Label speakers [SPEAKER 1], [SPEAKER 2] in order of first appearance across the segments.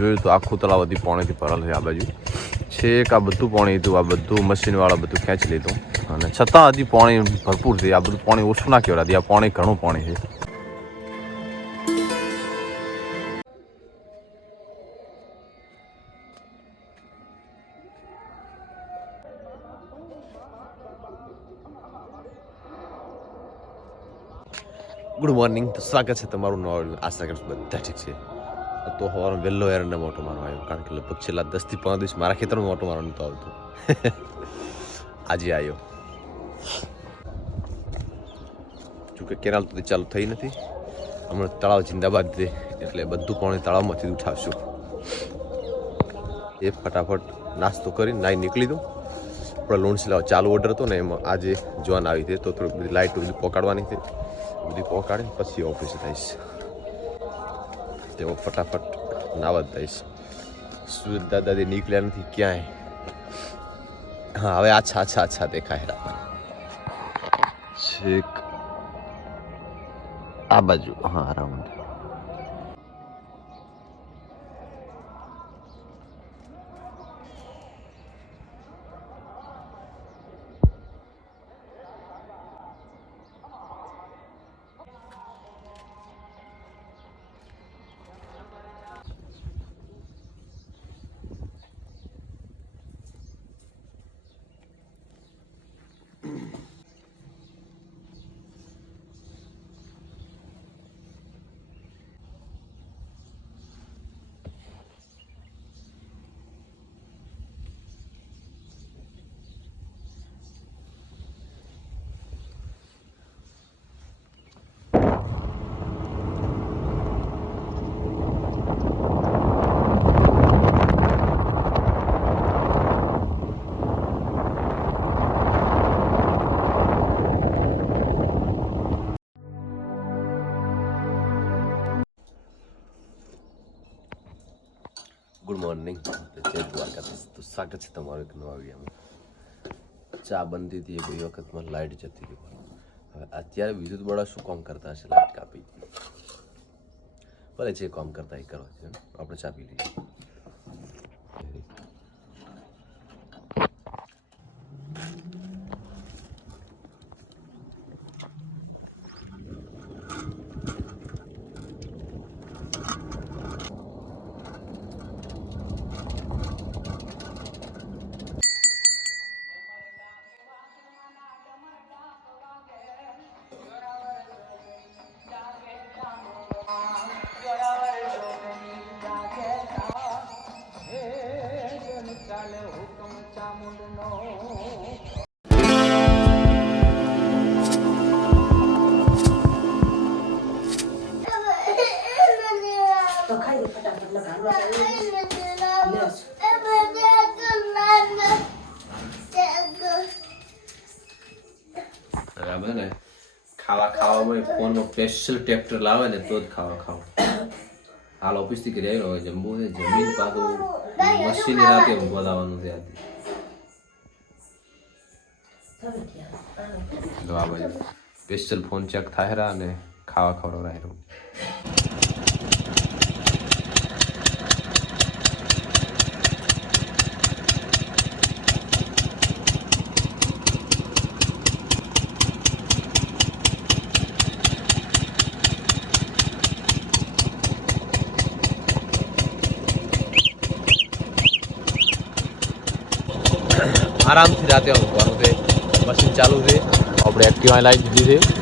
[SPEAKER 1] જોયું તો આખું તળાવ હતી પાણીથી ભરેલ છે આ બાજુ. છેક આ બધું પાણી હતું, આ બધું મશીનવાળા બધું ખેંચી લીધું. અને છતાં હજી પાણી ભરપૂર છે, આ બધું પાણી ઓછું ના કહેવાય આ પાણી ઘણું પાણી છે. ગુડ મોર્નિંગ તો સ્વાગત છે તમારું નોવેલ આશા કરું બધા ઠીક છે. તો હવાનો વહેલો એરને મોટો મારો આવ્યો, કારણ કે લગભગ છેલ્લા દસથી પાંચ દિવસ મારા ખેતરમાં મોટો મારો નહોતો આવતો. આજે આવ્યો. જોકે કેનાલ તો ચાલુ થઈ નથી. હમણાં તળાવ જિંદાબાદ દે એટલે બધું પાણી તળાવમાંથી ઉઠાવશું. એ ફટાફટ નાસ્તો કરી નાઈ નીકળી દઉં. આપણે લોન સિલાવ ચાલુ ઓર્ડર હતો ને, એમાં આજે જોવાન આવી હતી, તો થોડી બધી લાઇટ બધી પહોંચાડવાની હતી. બધી પહોંચાડીને પછી ઓફિસે થઈશ તેઓ ફટાફટ નાવા દઈશ. સુરત દાદાજી નીકળ્યા નથી, ક્યાંય? હા, હવે આછા આછા આછા દેખાય. છેક. આ બાજુ, હા, રાઉન્ડ. ગુડ મોર્નિંગ જય દ્વારકાધીશ. તો સ્વાગત છે તમારું એક નવા વિડીયોમાં. ચા બનતી હતી ગઈ વખતમાં લાઇટ જતી હતી હવે અત્યારે વિદ્યુત બળા શું કામ કરતા હશે લાઇટ કાપી. ભલે જે કામ કરતા એ કરવા છે આપણે ચા પી લઈએ. ખાવામાં ફોનનો સ્પેશિયલ ટ્રેક્ટર લાવે ને તો જ ખાવા ખાવ. હાલ ઓફિસથી ઘરે આવ્યો હવે જમવું છે, જમીન પાછું મશીનની રાતે છે તો આ બાજુ સ્પેશિયલ ફોન ચેક થાય અને ખાવા ખવડાવ હેરો આરામથી રાતે ઊંઘવાનું છે. મશીન ચાલુ છે. આપણે એક્ટિવા લાવી દીધી છે.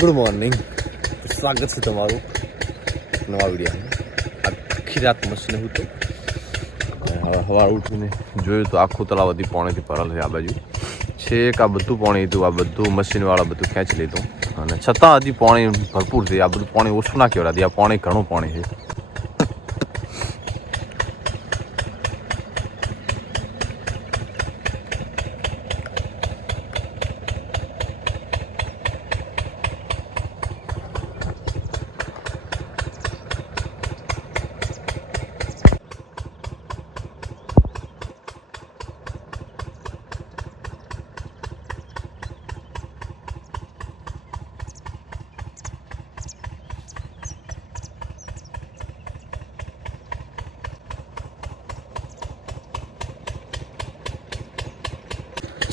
[SPEAKER 1] ગુડ મોર્નિંગ સ્વાગત છે તમારું નવા વિડીયોમાં. આખી રાત મશીને હું તો હવે સવાર ઉઠીને જોયું તો આખું તળાવ હતી પાણીથી ભરેલ છે આ બાજુ. છેક આ બધું પાણી હતું, આ બધું મશીનવાળા બધું ખેંચી લીધું. અને છતાં હજી પાણી ભરપૂર છે. આ બધું પાણી ઓછું ના કહેવાય. આ પાણી ઘણું પાણી છે.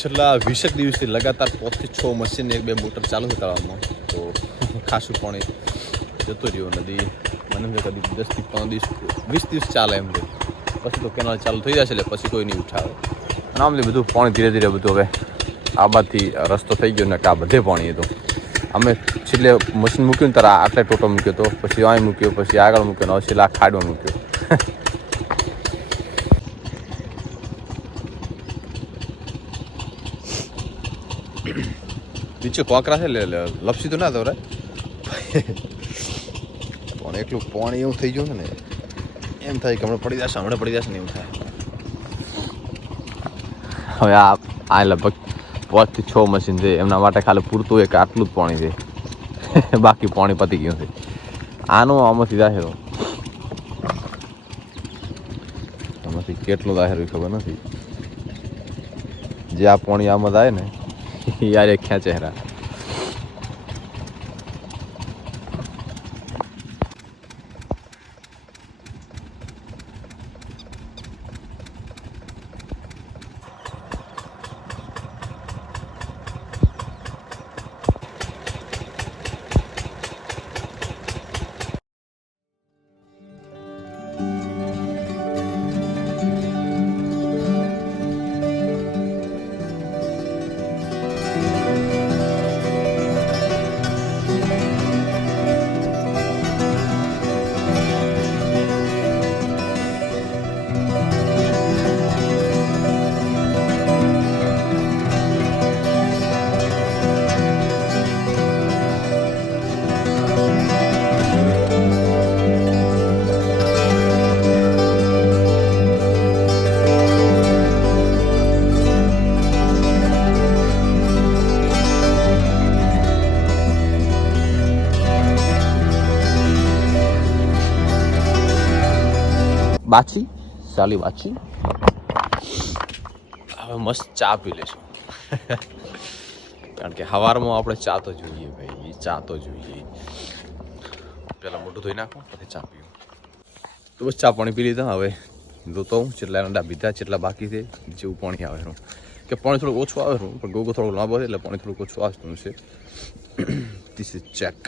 [SPEAKER 1] છેલ્લા વીસેક દિવસથી લગાતાર પોતથી છ મશીન એક બે મોટર ચાલુ છે તળાવમાં. તો ખાસું પાણી જતું રહ્યું નદી. મને કદી દસથી પંદર દિવસ, વીસ દિવસ ચાલે એમ પછી તો કેનાલ ચાલુ થઈ જશે એટલે પછી કોઈ નહીં ઉઠાવે. અને આમ બધું પાણી ધીરે ધીરે બધું હવે આ રસ્તો થઈ ગયો ને કે આ બધે પાણી હતું. અમે છેલ્લે મશીન મૂક્યું ને ત્યારે આટલે ટોટો મૂક્યો હતો પછી અહીં મૂક્યો, પછી આગળ મૂક્યો ને છેલ્લે આ ખાડો મૂક્યો. નીચે કોકરા છે લપસી તો ના રે પણ એટલું પાણી એવું થઈ ગયું છે ને, એમ થાય કે હમણાં પડી જશે, હમણાં પડી જશે ને એવું થાય. હવે આ આ લગભગ પાંચથી છ મશીન છે, એમના માટે ખાલી પૂરતું એક આટલું જ પાણી છે. બાકી પાણી પતી ગયું છે. આનું આમાંથી જાહેર. આમાંથી કેટલું જાહેર ખબર નથી. જે આ પાણી આમાં જાય ને યાર क्या ક્યાં બાછી, સાલી બાછી. હવે મસ્ત ચા પી લેશું. કારણ કે સવારમાં આપણે ચા તો જોઈએ ભાઈ, ચા તો જોઈએ. પહેલાં મોઢું ધોઈ નાખો, પછી ચા પીવું તો બસ ચા પાણી પી લીધા, હવે જોતો હું, જેટલા અંડા પીધા જેટલા બાકી છે, જેવું પાણી આવે એનું. કે પાણી થોડું ઓછું આવે છે પણ ગોગો થોડો લાંબો છે, એટલે પાણી થોડુંક ઓછું આવતું છે ધીસ ઇઝ ચેક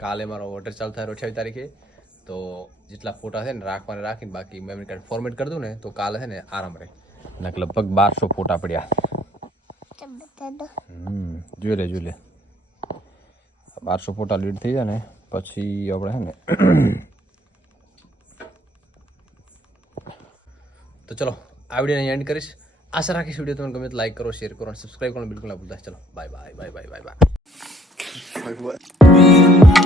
[SPEAKER 1] કાલે મારો ઓર્ડર ચાલુ થાય અઠ્યાવીસ તારીખે તો જેટલા ફોટા છે ને રાખવાને રાખીને બાકી મેમરી કાર્ડ ફોર્મેટ કરી દઉં ને તો કાલે છે ને આરામ રહે એટલે લગભગ બારસો ફોટા પડ્યા હમ જોઈ લે જોઈ લે બારસો ફોટા લીડ થઈ જાય ને પછી આપણે છે ને તો ચલો આ વિડીયોને એન્ડ કરીશ આશા રાખીશ વીડિયો તમને ગમે તો લાઈક કરો શેર કરો અને સબસ્ક્રાઈબ કરવાનું બિલકુલ ના ભૂલતા ચલો bye bye bye bye bye bye